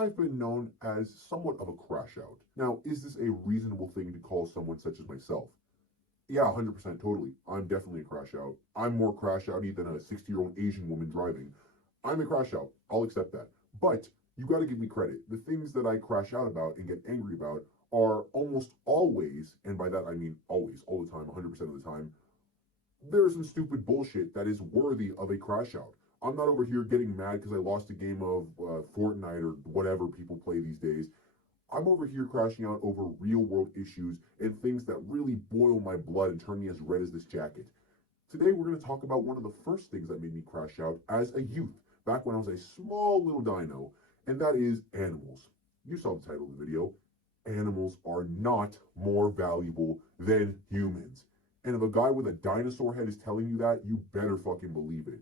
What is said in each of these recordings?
I've been known as somewhat of a crash out. Now, is this a reasonable thing to call someone such as myself? Yeah, 100% totally. I'm definitely a crash out. I'm more crash outy than a 60-year-old Asian woman driving. I'm a crash out. I'll accept that. But you got to give me credit. The things that I crash out about and get angry about are almost always, and by that I mean always, all the time, 100% of the time, there's some stupid bullshit that is worthy of a crash out. I'm not over here getting mad because I lost a game of Fortnite or whatever people play these days. I'm over here crashing out over real world issues and things that really boil my blood and turn me as red as this jacket. Today, we're going to talk about one of the first things that made me crash out as a youth, back when I was a small little dino, and that is animals. You saw the title of the video. Animals are not more valuable than humans. And if a guy with a dinosaur head is telling you that, you better fucking believe it.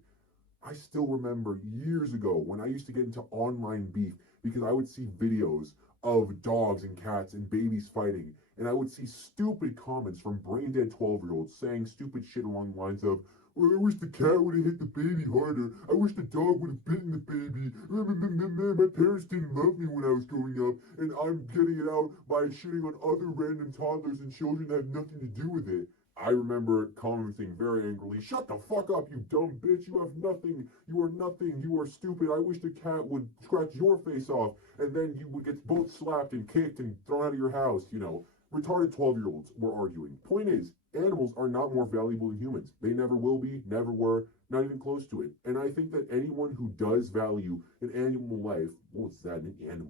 I still remember years ago when I used to get into online beef because I would see videos of dogs and cats and babies fighting, and I would see stupid comments from brain dead 12-year-olds saying stupid shit along the lines of, well, I wish the cat would have hit the baby harder. I wish the dog would have bitten the baby. My parents didn't love me when I was growing up, and I'm getting it out by shitting on other random toddlers and children that have nothing to do with it. I remember commenting very angrily, shut the fuck up, you dumb bitch. You have nothing. You are nothing. You are stupid. I wish the cat would scratch your face off, and then you would get both slapped and kicked and thrown out of your house. You know, retarded 12-year-olds were arguing. Point is, animals are not more valuable than humans. They never will be, never were, not even close to it. And I think that anyone who does value an animal life, what's that, an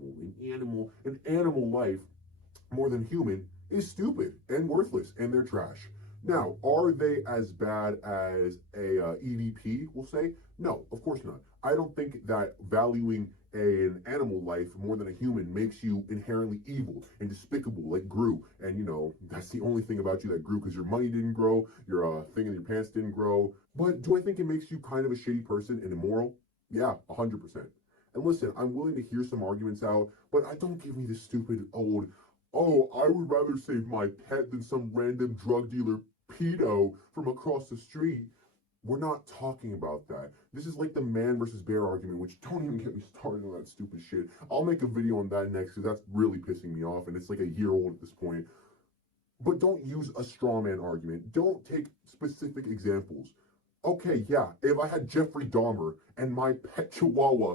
animal life more than human is stupid and worthless, and they're trash. Now, are they as bad as a EVP will say? No, of course not. I don't think that valuing an animal life more than a human makes you inherently evil and despicable like Gru. And you know, that's the only thing about you that grew because your money didn't grow, your thing in your pants didn't grow. But do I think it makes you kind of a shitty person and immoral? Yeah, 100%. And listen, I'm willing to hear some arguments out, but I don't give me this stupid old, oh, I would rather save my pet than some random drug dealer pedo from across the street. We're not talking about that. This is like the man versus bear argument, which don't even get me started on that stupid shit. I'll make a video on that next because that's really pissing me off and it's like a year old at this point. But don't use a straw man argument. Don't take specific examples. Okay, yeah, if I had Jeffrey Dahmer and my pet chihuahua,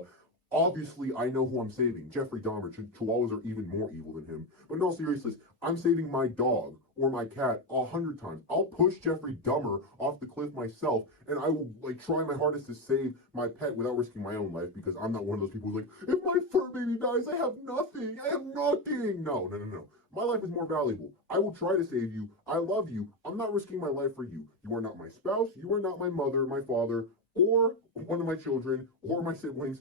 obviously I know who I'm saving. Jeffrey Dahmer. Chihuahuas are even more evil than him. But in all seriousness, I'm saving my dog or my cat 100 times. I'll push Jeffrey Dahmer off the cliff myself, and I will like try my hardest to save my pet without risking my own life because I'm not one of those people who's like, if my fur baby dies, I have nothing. I have nothing. No, no, no, no. My life is more valuable. I will try to save you. I love you. I'm not risking my life for you. You are not my spouse. You are not my mother, my father, or one of my children, or my siblings.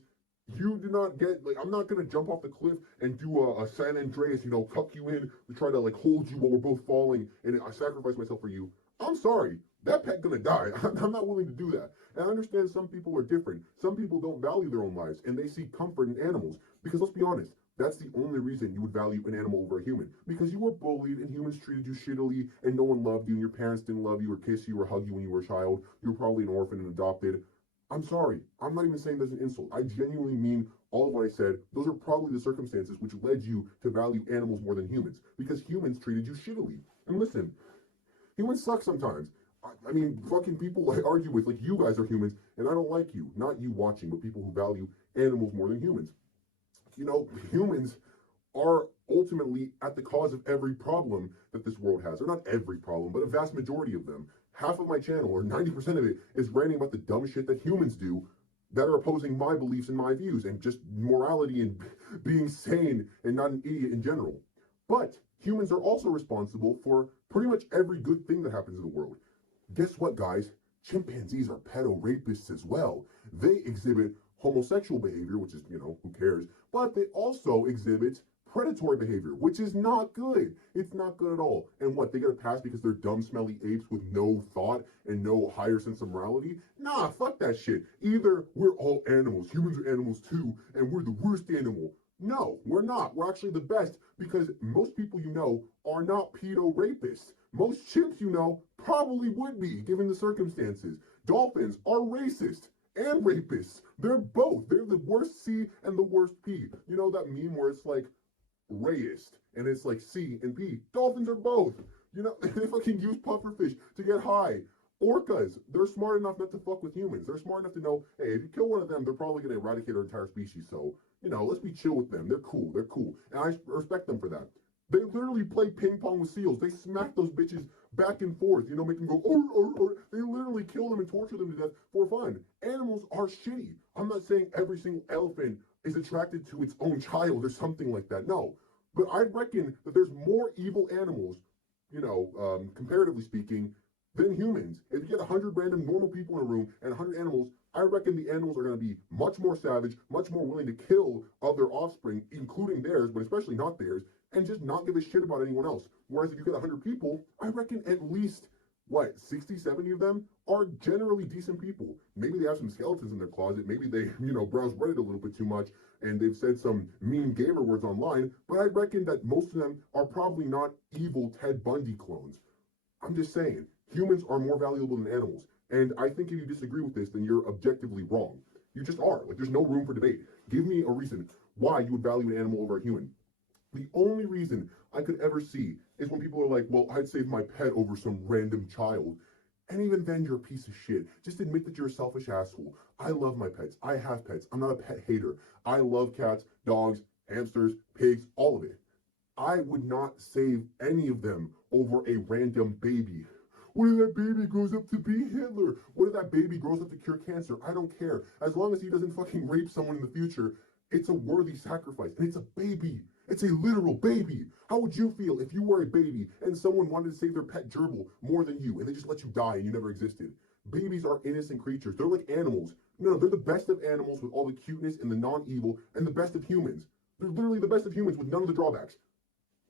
You do not get, like, I'm not going to jump off the cliff and do a San Andreas, you know, tuck you in to try to, like, hold you while we're both falling and I sacrifice myself for you. I'm sorry. That pet gonna die. I'm not willing to do that. And I understand some people are different. Some people don't value their own lives and they seek comfort in animals. Because let's be honest, that's the only reason you would value an animal over a human. Because you were bullied and humans treated you shittily and no one loved you and your parents didn't love you or kiss you or hug you when you were a child. You were probably an orphan and adopted. I'm sorry. I'm not even saying that's an insult. I genuinely mean all of what I said. Those are probably the circumstances which led you to value animals more than humans. Because humans treated you shittily. And listen, humans suck sometimes. I mean, fucking people I argue with, like, you guys are humans, and I don't like you. Not you watching, but people who value animals more than humans. You know, humans are ultimately at the cause of every problem that this world has. Or not every problem, but a vast majority of them. Half of my channel, or 90% of it, is ranting about the dumb shit that humans do that are opposing my beliefs and my views, and just morality and being sane and not an idiot in general. But humans are also responsible for pretty much every good thing that happens in the world. Guess what, guys? Chimpanzees are pedo rapists as well. They exhibit homosexual behavior, which is, you know, who cares? But they also exhibit predatory behavior, which is not good. It's not good at all. And what, they get a pass because they're dumb, smelly apes with no thought and no higher sense of morality? Nah, fuck that shit. Either we're all animals, humans are animals too, and we're the worst animal. No, we're not. We're actually the best because most people you know are not pedo rapists. Most chimps you know probably would be, given the circumstances. Dolphins are racist. and rapists. They're both. They're the worst C and the worst P. You know that meme where it's like rayist and it's like C and P. Dolphins are both. You know, they fucking use pufferfish to get high. Orcas, they're smart enough not to fuck with humans. They're smart enough to know, hey, if you kill one of them, they're probably going to eradicate our entire species. So, you know, let's be chill with them. They're cool. They're cool. And I respect them for that. They literally play ping pong with seals. They smack those bitches back and forth, you know, make them go, or. They literally kill them and torture them to death for fun. Animals are shitty. I'm not saying every single elephant is attracted to its own child or something like that. No. But I reckon that there's more evil animals, you know, comparatively speaking, than humans. If you get 100 random normal people in a room and 100 animals, I reckon the animals are going to be much more savage, much more willing to kill other offspring, including theirs, but especially not theirs, and just not give a shit about anyone else. Whereas if you get 100 people, I reckon at least, what, 60, 70 of them are generally decent people. Maybe they have some skeletons in their closet. Maybe they, you know, browse Reddit a little bit too much and they've said some mean gamer words online, but I reckon that most of them are probably not evil Ted Bundy clones. I'm just saying, humans are more valuable than animals. And I think if you disagree with this, then you're objectively wrong. You just are. Like, there's no room for debate. Give me a reason why you would value an animal over a human. The only reason I could ever see is when people are like, well, I'd save my pet over some random child. And even then, you're a piece of shit. Just admit that you're a selfish asshole. I love my pets. I have pets. I'm not a pet hater. I love cats, dogs, hamsters, pigs, all of it. I would not save any of them over a random baby. What if that baby grows up to be Hitler? What if that baby grows up to cure cancer? I don't care. As long as he doesn't fucking rape someone in the future, it's a worthy sacrifice. And it's a baby. It's a literal baby. How would you feel if you were a baby and someone wanted to save their pet gerbil more than you and they just let you die and you never existed? Babies are innocent creatures. They're like animals. No, they're the best of animals with all the cuteness and the non-evil and the best of humans. They're literally the best of humans with none of the drawbacks.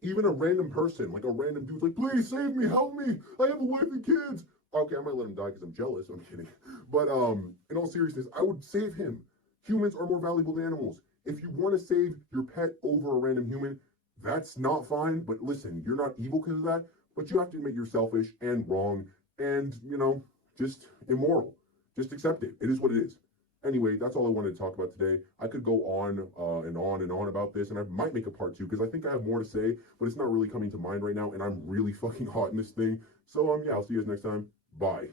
Even a random person, like a random dude's like, please save me, help me, I have a wife and kids. Okay, I might let him die because I'm jealous. I'm kidding. But in all seriousness, I would save him. Humans are more valuable than animals. If you want to save your pet over a random human, that's not fine. But listen, you're not evil because of that. But you have to admit you're selfish and wrong and, you know, just immoral. Just accept it. It is what it is. Anyway, that's all I wanted to talk about today. I could go on and on and on about this, and I might make a part two because I think I have more to say, but it's not really coming to mind right now, and I'm really fucking hot in this thing. So, yeah, I'll see you guys next time. Bye.